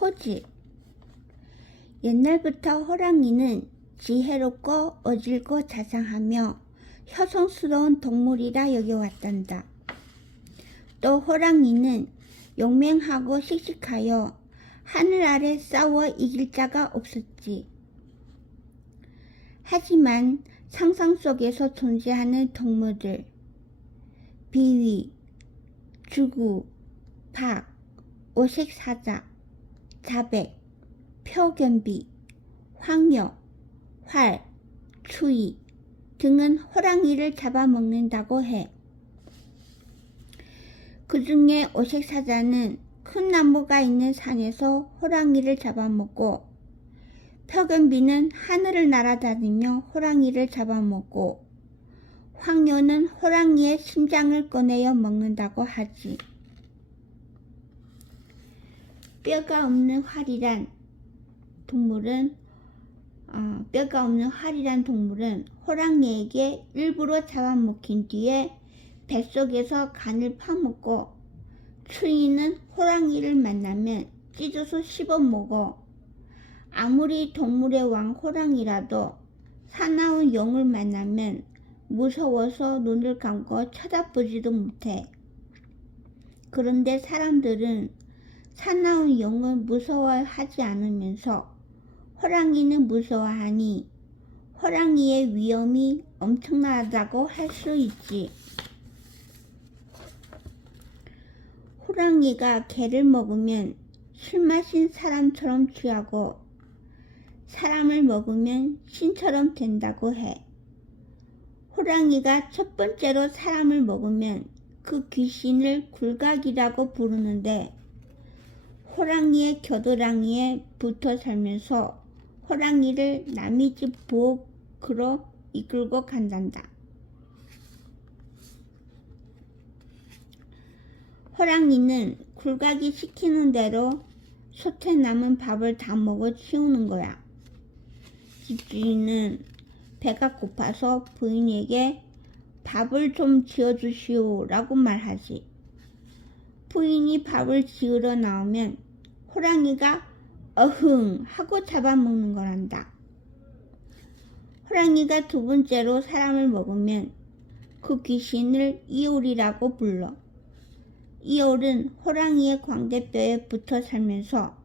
호지. 옛날부터 호랑이는 지혜롭고 어질고 자상하며 효성스러운 동물이라 여겨왔단다. 또 호랑이는 용맹하고 씩씩하여 하늘 아래 싸워 이길 자가 없었지. 하지만 상상 속에서 존재하는 동물들, 비위, 주구, 박, 오색사자, 자백, 표견비, 황여, 활, 추위 등은 호랑이를 잡아먹는다고 해. 그 중에 오색사자는 큰 나무가 있는 산에서 호랑이를 잡아먹고, 표견비는 하늘을 날아다니며 호랑이를 잡아먹고, 황여는 호랑이의 심장을 꺼내어 먹는다고 하지. 뼈가 없는 활이란 동물은 호랑이에게 일부러 잡아먹힌 뒤에 뱃속에서 간을 파먹고, 추위는 호랑이를 만나면 찢어서 씹어먹어. 아무리 동물의 왕 호랑이라도 사나운 용을 만나면 무서워서 눈을 감고 쳐다보지도 못해. 그런데 사람들은 사나운 용을 무서워하지 않으면서 호랑이는 무서워하니 호랑이의 위험이 엄청나다고 할 수 있지. 호랑이가 개를 먹으면 술 마신 사람처럼 취하고, 사람을 먹으면 신처럼 된다고 해. 호랑이가 첫 번째로 사람을 먹으면 그 귀신을 굴각이라고 부르는데, 호랑이의 겨드랑이에 붙어 살면서 호랑이를 남의 집 부엌으로 이끌고 간단다. 호랑이는 굴각이 시키는 대로 솥에 남은 밥을 다 먹어 치우는 거야. 집주인은 배가 고파서 부인에게 밥을 좀 지어주시오 라고 말하지. 부인이 밥을 지으러 나오면 호랑이가 어흥 하고 잡아먹는 거란다. 호랑이가 두 번째로 사람을 먹으면 그 귀신을 이올이라고 불러. 이올은 호랑이의 광대뼈에 붙어 살면서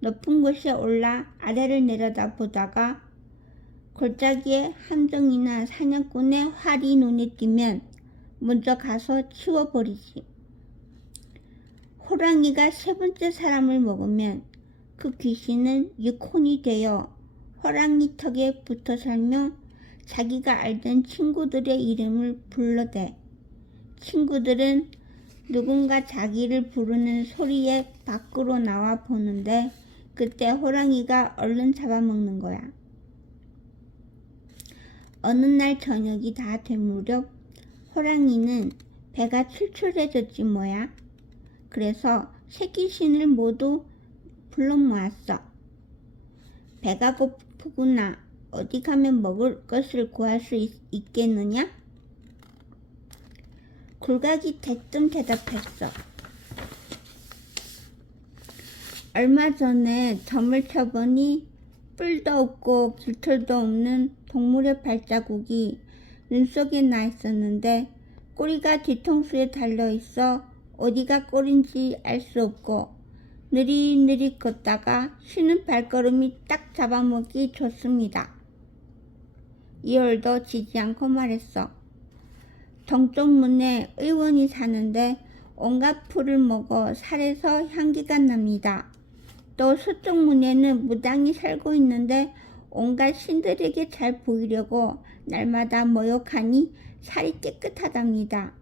높은 곳에 올라 아래를 내려다 보다가 골짜기에 함정이나 사냥꾼의 활이 눈에 띄면 먼저 가서 치워버리지. 호랑이가 세 번째 사람을 먹으면 그 귀신은 유콘이 되어 호랑이 턱에 붙어 살며 자기가 알던 친구들의 이름을 불러대. 친구들은 누군가 자기를 부르는 소리에 밖으로 나와 보는데 그때 호랑이가 얼른 잡아먹는 거야. 어느 날 저녁이 다 된 무렵 호랑이는 배가 출출해졌지 뭐야. 그래서 새 귀신을 모두 불러 모았어. 배가 고프구나. 어디 가면 먹을 것을 구할 수 있겠느냐? 굴각이 대뜸 대답했어. 얼마 전에 점을 쳐보니 뿔도 없고 깃털도 없는 동물의 발자국이 눈 속에 나 있었는데 꼬리가 뒤통수에 달려있어 어디가 꼬리인지 알 수 없고 느릿느릿 걷다가 쉬는 발걸음이 딱 잡아먹기 좋습니다. 이월도 지지 않고 말했어. 동쪽문에 의원이 사는데 온갖 풀을 먹어 살에서 향기가 납니다. 또 서쪽문에는 무당이 살고 있는데 온갖 신들에게 잘 보이려고 날마다 모욕하니 살이 깨끗하답니다.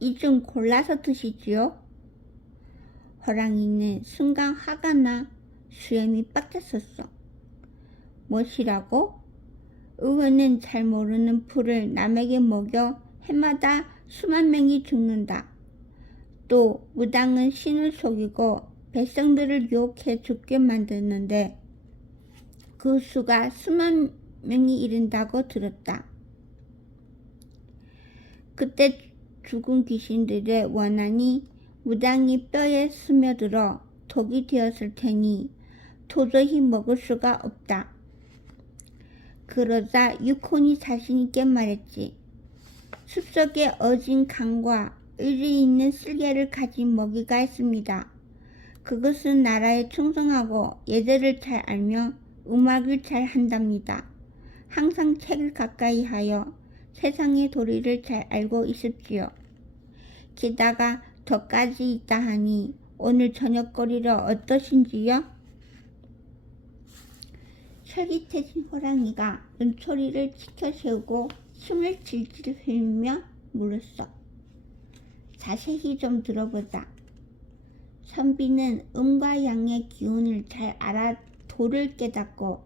이 중 골라서 드시지요. 호랑이는 순간 화가 나 수염이 빡쳤었어. 무엇이라고? 의원은 잘 모르는 풀을 남에게 먹여 해마다 수만 명이 죽는다. 또 무당은 신을 속이고 백성들을 유혹해 죽게 만드는데 그 수가 수만 명이 이른다고 들었다. 그때 죽은 귀신들의 원한이 무당이 뼈에 스며들어 독이 되었을 테니 도저히 먹을 수가 없다. 그러자 유콘이 자신있게 말했지. 숲속에 어진 강과 의리 있는 쓸개를 가진 먹이가 있습니다. 그것은 나라에 충성하고 예절을 잘 알며 음악을 잘 한답니다. 항상 책을 가까이 하여 세상의 도리를 잘 알고 있습지요. 게다가 덕까지 있다 하니 오늘 저녁거리가 어떠신지요? 솔깃해진 호랑이가 눈초리를 치켜세우고 숨을 질질 흘리며 물었어. 자세히 좀 들어보자. 선비는 음과 양의 기운을 잘 알아 도를 깨닫고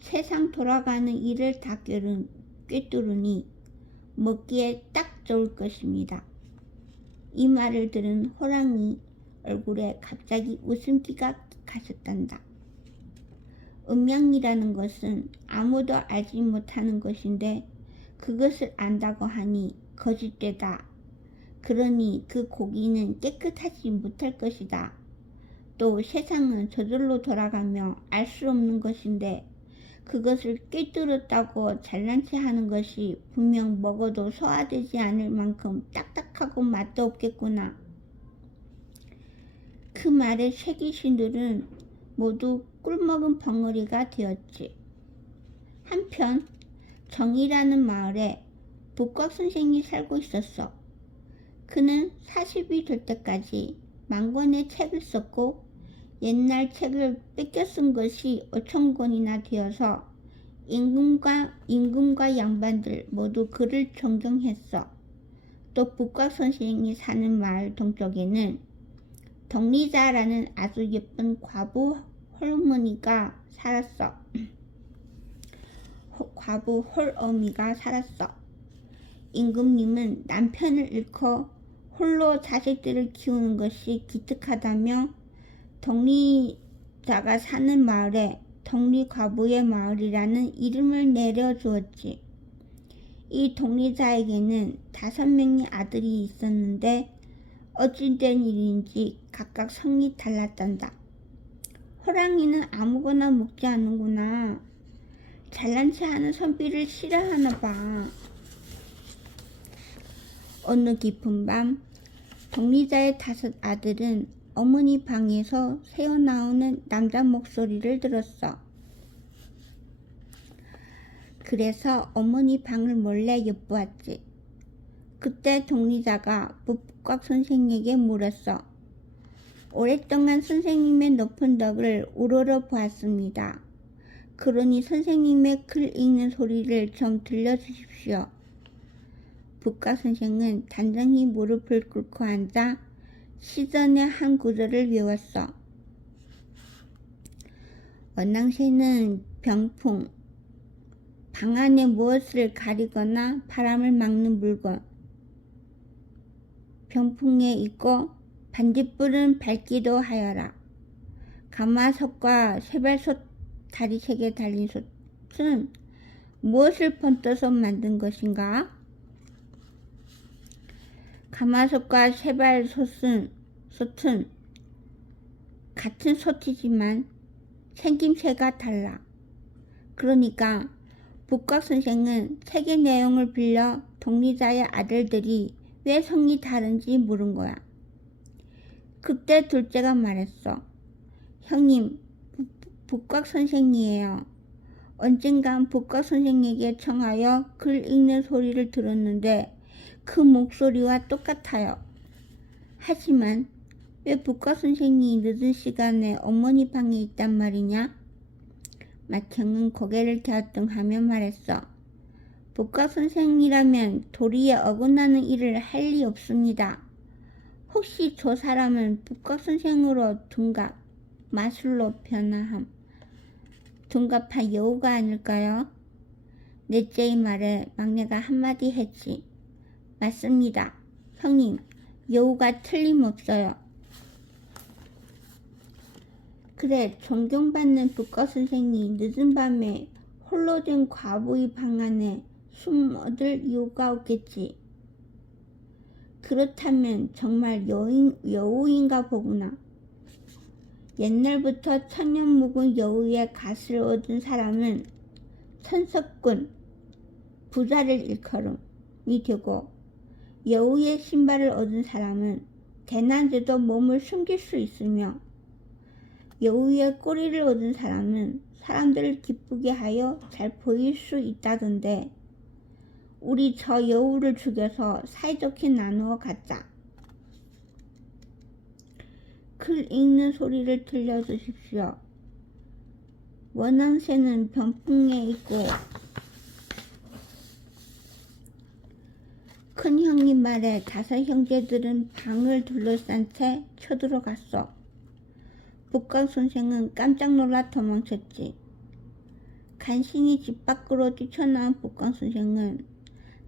세상 돌아가는 일을 다 꿰뚫으니 먹기에 딱 좋을 것입니다. 이 말을 들은 호랑이 얼굴에 갑자기 웃음기가 가셨단다. 음양이라는 것은 아무도 알지 못하는 것인데 그것을 안다고 하니 거짓되다. 그러니 그 고기는 깨끗하지 못할 것이다. 또 세상은 저절로 돌아가며 알 수 없는 것인데 그것을 꿰뚫었다고 잘난 체 하는 것이 분명 먹어도 소화되지 않을 만큼 딱딱하고 맛도 없겠구나. 그 말에 세귀신들은 모두 꿀먹은 벙어리가 되었지. 한편 정이라는 마을에 북곽 선생이 살고 있었어. 그는 40이 될 때까지 만권의 책을 썼고 옛날 책을 뺏겨 쓴 것이 5,000권이나 되어서 임금과 양반들 모두 그를 존경했어. 또 북곽 선생이 사는 마을 동쪽에는 덕리자라는 아주 예쁜 과부 홀어머니가 살았어. 과부 홀어미가 살았어. 임금님은 남편을 잃고 홀로 자식들을 키우는 것이 기특하다며 덕리자가 사는 마을에 덕리과부의 마을이라는 이름을 내려주었지. 이 덕리자에게는 5명의 아들이 있었는데 어찌된 일인지 각각 성이 달랐단다. 호랑이는 아무거나 먹지 않는구나. 잘난 체 하는 선비를 싫어하나 봐. 어느 깊은 밤 덕리자의 5 아들은 어머니 방에서 새어나오는 남자 목소리를 들었어. 그래서 어머니 방을 몰래 엿보았지. 그때 덕리자가 북곽 선생에게 물었어. 오랫동안 선생님의 높은 덕을 우러러 보았습니다. 그러니 선생님의 글 읽는 소리를 좀 들려주십시오. 북곽 선생은 단정히 무릎을 꿇고 앉아 시전의 한 구절을 외웠어. 원앙새는 병풍, 방 안에 무엇을 가리거나 바람을 막는 물건, 병풍에 있고 반딧불은 밝기도 하여라. 가마솥과 쇠발솥 다리 3개 달린 솥은 무엇을 번떠서 만든 것인가? 가마솥과 쇠발솥은 같은 솥이지만 생김새가 달라. 그러니까 북곽 선생은 책의 내용을 빌려 덕리자의 아들들이 왜 성이 다른지 물은 거야. 그때 둘째가 말했어. 형님, 북곽 선생이에요. 언젠간 북곽 선생에게 청하여 글 읽는 소리를 들었는데 그 목소리와 똑같아요. 하지만 왜 북곽 선생이 늦은 시간에 어머니 방에 있단 말이냐? 맏형은 고개를 갸우뚱하며 말했어. 북곽 선생이라면 도리에 어긋나는 일을 할 리 없습니다. 혹시 저 사람은 북곽 선생으로 둔갑, 마술로 변화함, 둔갑한 여우가 아닐까요? 넷째의 말에 막내가 한마디 했지. 맞습니다. 형님, 여우가 틀림없어요. 그래, 존경받는 북곽 선생이 늦은 밤에 홀로 된 과부의 방 안에 숨어들 이유가 없겠지. 그 그렇다면 정말 여우인가 보구나. 옛날부터 천년 묵은 여우의 갓을 얻은 사람은 천석군, 부자를 일컬음이 되고, 여우의 신발을 얻은 사람은 대낮에도 몸을 숨길 수 있으며, 여우의 꼬리를 얻은 사람은 사람들을 기쁘게 하여 잘 보일 수 있다던데, 우리 저 여우를 죽여서 사이좋게 나누어 갖자. 글 읽는 소리를 들려주십시오. 원앙새는 병풍에 있고 큰 형님 말에 다섯 형제들은 방을 둘러싼 채 쳐들어갔어. 북강 선생은 깜짝 놀라 도망쳤지. 간신히 집 밖으로 뛰쳐나온 북강 선생은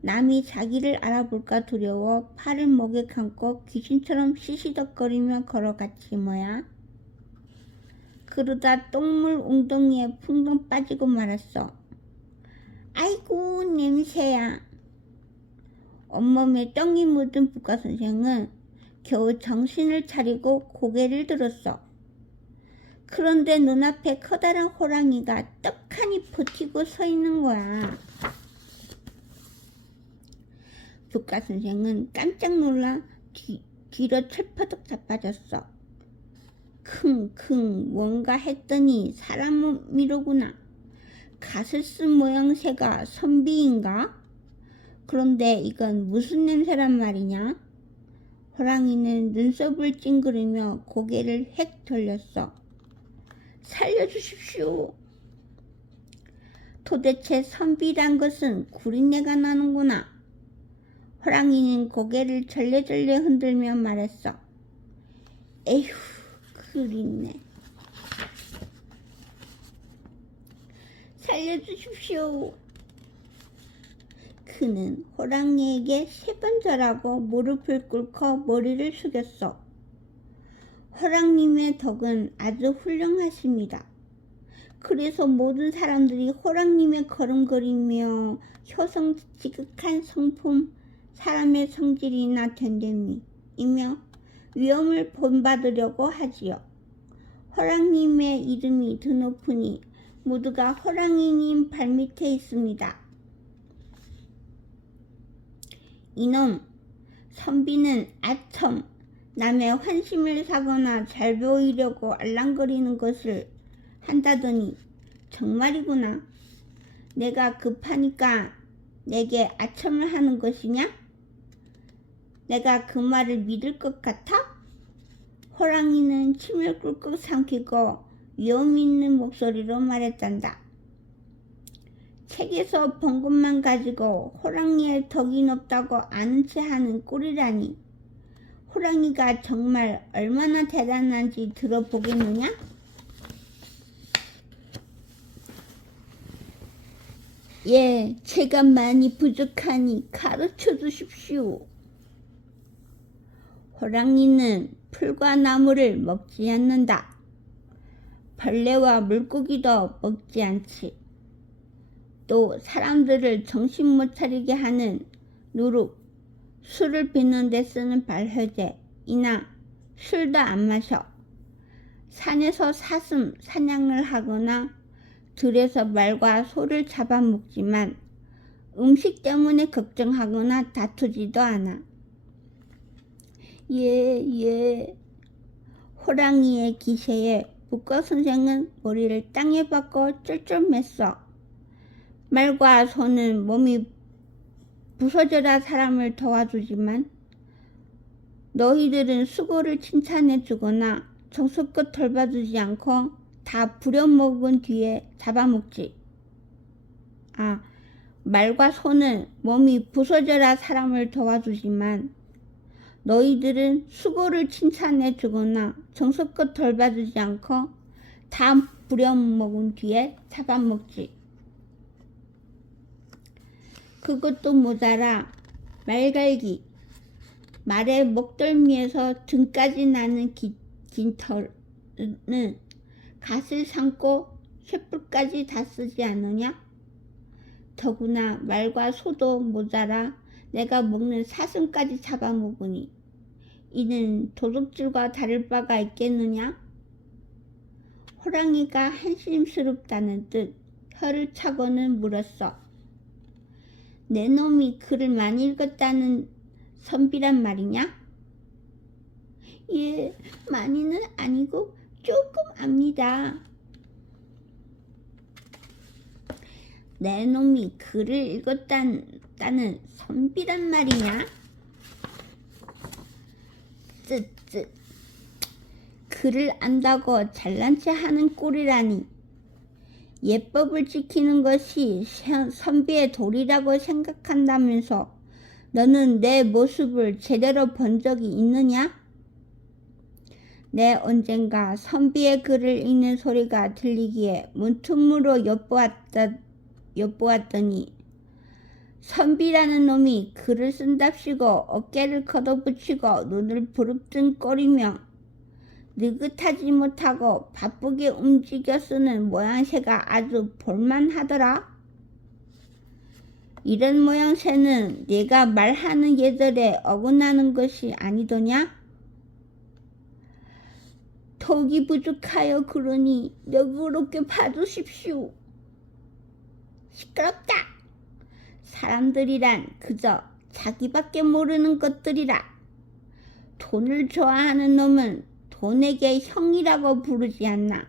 남이 자기를 알아볼까 두려워 팔을 목에 감고 귀신처럼 시시덕거리며 걸어갔지 뭐야. 그러다 똥물 웅덩이에 풍덩 빠지고 말았어. 아이고 냄새야. 온몸에 똥이 묻은 북가 선생은 겨우 정신을 차리고 고개를 들었어. 그런데 눈앞에 커다란 호랑이가 떡하니 버티고 서 있는 거야. 북가 선생은 깜짝 놀라 뒤로 철퍼덕 자빠졌어. 킁킁 뭔가 했더니 사람 몸이로구나. 갓을 쓴 모양새가 선비인가? 그런데 이건 무슨 냄새란 말이냐? 호랑이는 눈썹을 찡그리며 고개를 획 돌렸어. 살려주십시오. 도대체 선비란 것은 구린내가 나는구나. 호랑이는 고개를 절레절레 흔들며 말했어. 에휴, 구린내. 살려주십시오. 그는 호랑이에게 세 번 절하고 무릎을 꿇고 머리를 숙였어. 호랑님의 덕은 아주 훌륭하십니다. 그래서 모든 사람들이 호랑님의 걸음걸이며 효성 지극한 성품, 사람의 성질이나 된됨이며 위엄을 본받으려고 하지요. 호랑님의 이름이 드높으니 모두가 호랑이님 발밑에 있습니다. 이놈, 선비는 아첨 남의 환심을 사거나 잘 보이려고 알랑거리는 것을 한다더니 정말이구나. 내가 급하니까 내게 아첨을 하는 것이냐? 내가 그 말을 믿을 것 같아? 호랑이는 침을 꿀꺽 삼키고 위험 있는 목소리로 말했단다. 책에서 본 것만 가지고 호랑이의 덕이 높다고 아는 체 하는 꼴이라니. 호랑이가 정말 얼마나 대단한지 들어보겠느냐? 예, 제가 많이 부족하니 가르쳐 주십시오. 호랑이는 풀과 나무를 먹지 않는다. 벌레와 물고기도 먹지 않지. 또 사람들을 정신 못 차리게 하는 누룩, 술을 빚는 데 쓰는 발효제이나 술도 안 마셔. 산에서 사냥을 하거나 들에서 말과 소를 잡아먹지만 음식 때문에 걱정하거나 다투지도 않아. 예. 호랑이의 기세에 북거 선생은 머리를 땅에 박고 쫄쫄맸어. 말과 소는 몸이 부서져라 사람을 도와주지만 너희들은 수고를 칭찬해 주거나 정성껏 돌봐주지 않고 다 부려먹은 뒤에 잡아먹지. 말과 소는 몸이 부서져라 사람을 도와주지만 너희들은 수고를 칭찬해 주거나 정성껏 돌봐주지 않고 다 부려먹은 뒤에 잡아먹지. 그것도 모자라 말갈기, 말의 목덜미에서 등까지 나는 긴 털은 갓을 삼고 횃불까지 다 쓰지 않느냐? 더구나 말과 소도 모자라 내가 먹는 사슴까지 잡아먹으니 이는 도둑질과 다를 바가 있겠느냐? 호랑이가 한심스럽다는 듯 혀를 차고는 물었어. 내 놈이 글을 많이 읽었다는 선비란 말이냐? 예, 많이는 아니고 조금 압니다. 내 놈이 글을 읽었다는 선비란 말이냐? 쯧쯧. 글을 안다고 잘난 체 하는 꼴이라니. 예법을 지키는 것이 선비의 도리라고 생각한다면서 너는 내 모습을 제대로 본 적이 있느냐? 내 언젠가 선비의 글을 읽는 소리가 들리기에 문틈으로 엿보았더니 선비라는 놈이 글을 쓴답시고 어깨를 걷어붙이고 눈을 부릅뜬 꼴이며 느긋하지 못하고 바쁘게 움직여 쓰는 모양새가 아주 볼만하더라. 이런 모양새는 네가 말하는 예절에 어긋나는 것이 아니더냐? 덕이 부족하여 그러니 너그럽게 봐주십시오. 시끄럽다. 사람들이란 그저 자기밖에 모르는 것들이라. 돈을 좋아하는 놈은 돈에게 형이라고 부르지 않나.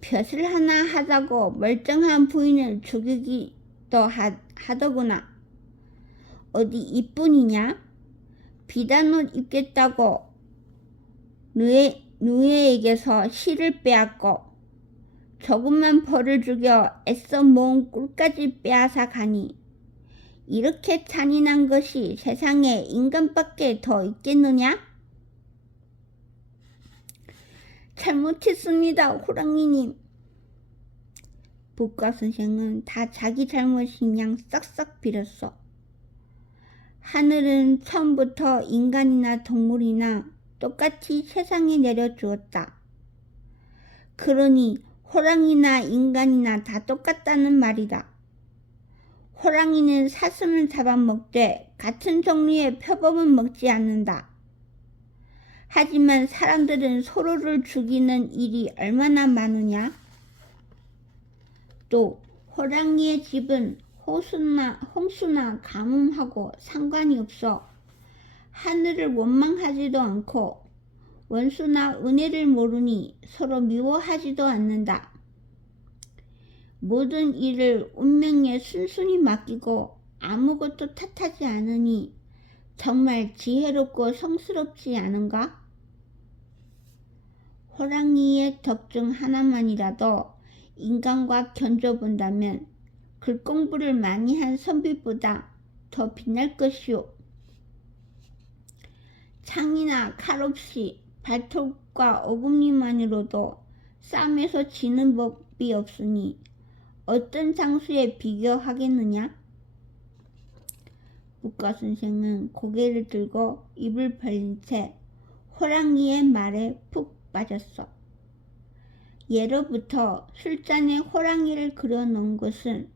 벼슬 하나 하자고 멀쩡한 부인을 죽이기도 하더구나. 어디 이뿐이냐? 비단 옷 입겠다고 누에에게서 실을 빼앗고 조금만 벌을 죽여 애써 모은 꿀까지 빼앗아 가니 이렇게 잔인한 것이 세상에 인간밖에 더 있겠느냐? 잘못했습니다, 호랑이님. 북과 선생은 다 자기 잘못인 양 싹싹 빌었어. 하늘은 처음부터 인간이나 동물이나 똑같이 세상에 내려주었다. 그러니 호랑이나 인간이나 다 똑같다는 말이다. 호랑이는 사슴을 잡아먹되 같은 종류의 표범은 먹지 않는다. 하지만 사람들은 서로를 죽이는 일이 얼마나 많으냐? 또 호랑이의 집은 홍수나 가뭄하고 상관이 없어 하늘을 원망하지도 않고 원수나 은혜를 모르니 서로 미워하지도 않는다. 모든 일을 운명에 순순히 맡기고 아무것도 탓하지 않으니 정말 지혜롭고 성스럽지 않은가? 호랑이의 덕 중 하나만이라도 인간과 견줘본다면 글 공부를 많이 한 선비보다 더 빛날 것이오. 창이나 칼 없이 발톱과 어금니만으로도 싸움에서 지는 법이 없으니 어떤 장수에 비교하겠느냐? 북과 선생은 고개를 들고 입을 벌린 채 호랑이의 말에 푹 빠졌어. 예로부터 술잔에 호랑이를 그려놓은 것은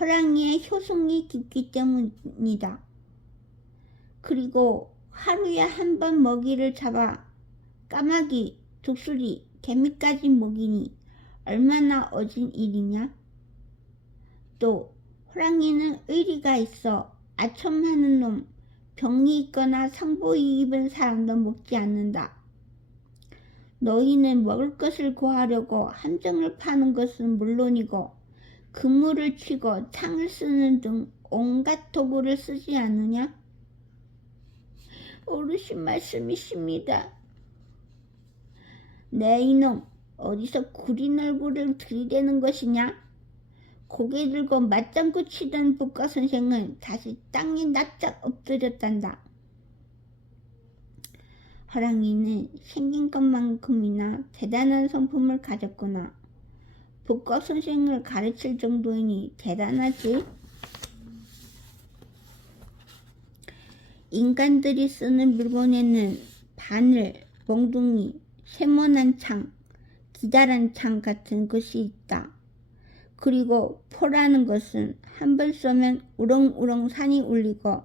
호랑이의 효성이 깊기 때문이다. 그리고 하루에 한 번 먹이를 잡아 까마귀, 독수리, 개미까지 먹이니 얼마나 어진 일이냐? 또 호랑이는 의리가 있어 아첨하는 놈, 병이 있거나 상보이 입은 사람도 먹지 않는다. 너희는 먹을 것을 구하려고 함정을 파는 것은 물론이고 그물을 치고 창을 쓰는 등 온갖 도구를 쓰지 않느냐? 어르신 말씀이십니다. 네 이놈, 어디서 구린 얼굴을 들이대는 것이냐? 고개 들고 맞장구 치던 북과 선생은 다시 땅에 납작 엎드렸단다. 호랑이는 생긴 것만큼이나 대단한 성품을 가졌구나. 북과 선생을 가르칠 정도이니 대단하지. 인간들이 쓰는 물건에는 바늘, 몽둥이, 세모난 창, 기다란 창 같은 것이 있다. 그리고 포라는 것은 한 번 쏘면 우렁우렁 산이 울리고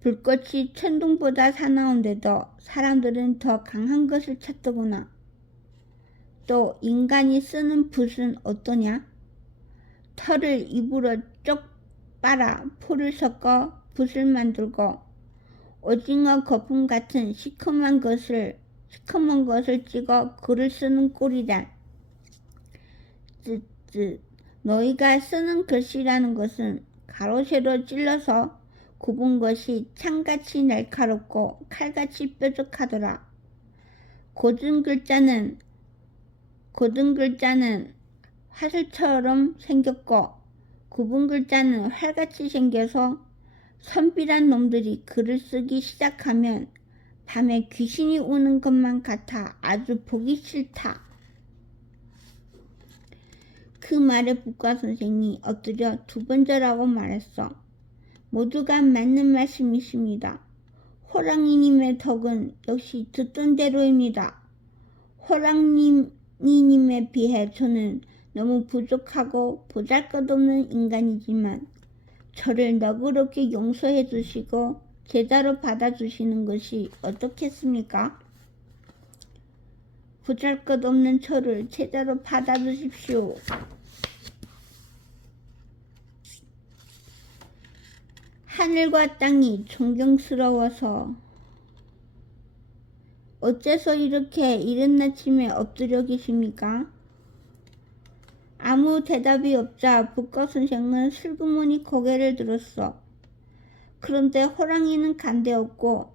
불꽃이 천둥보다 사나운데도 사람들은 더 강한 것을 찾더구나. 또 인간이 쓰는 붓은 어떠냐? 털을 입으로 쪽 빨아 포를 섞어 붓을 만들고 오징어 거품 같은 시커먼 것을 찍어 글을 쓰는 꼴이다. 너희가 쓰는 글씨라는 것은 가로 세로 찔러서 굽은 것이 창같이 날카롭고 칼같이 뾰족하더라. 고든 글자는 화살처럼 생겼고 굽은 글자는 활같이 생겨서 선비란 놈들이 글을 쓰기 시작하면 밤에 귀신이 우는 것만 같아 아주 보기 싫다. 그 말에 북과 선생이 엎드려 두 번 절하고 말했어. 모두가 맞는 말씀이십니다. 호랑이님의 덕은 역시 듣던 대로입니다. 호랑이님에 비해 저는 너무 부족하고 보잘것없는 인간이지만 저를 너그럽게 용서해 주시고 제자로 받아주시는 것이 어떻겠습니까? 보잘것없는 저를 제자로 받아주십시오. 하늘과 땅이 존경스러워서 어째서 이렇게 이른 아침에 엎드려 계십니까? 아무 대답이 없자 북과 선생은 슬그머니 고개를 들었어. 그런데 호랑이는 간데없고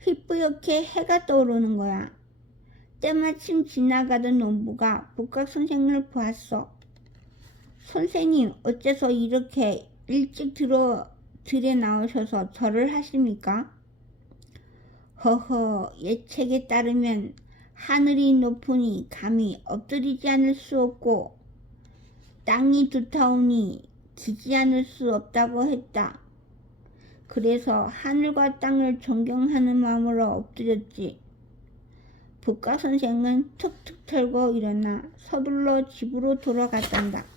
휘뿌옇게 해가 떠오르는 거야. 때마침 지나가던 농부가 북각 선생을 보았어. 선생님, 어째서 이렇게 일찍 들에 나오셔서 절을 하십니까? 허허, 예책에 따르면 하늘이 높으니 감히 엎드리지 않을 수 없고 땅이 두터우니 지지 않을 수 없다고 했다. 그래서 하늘과 땅을 존경하는 마음으로 엎드렸지. 북과 선생은 툭툭 털고 일어나 서둘러 집으로 돌아갔단다.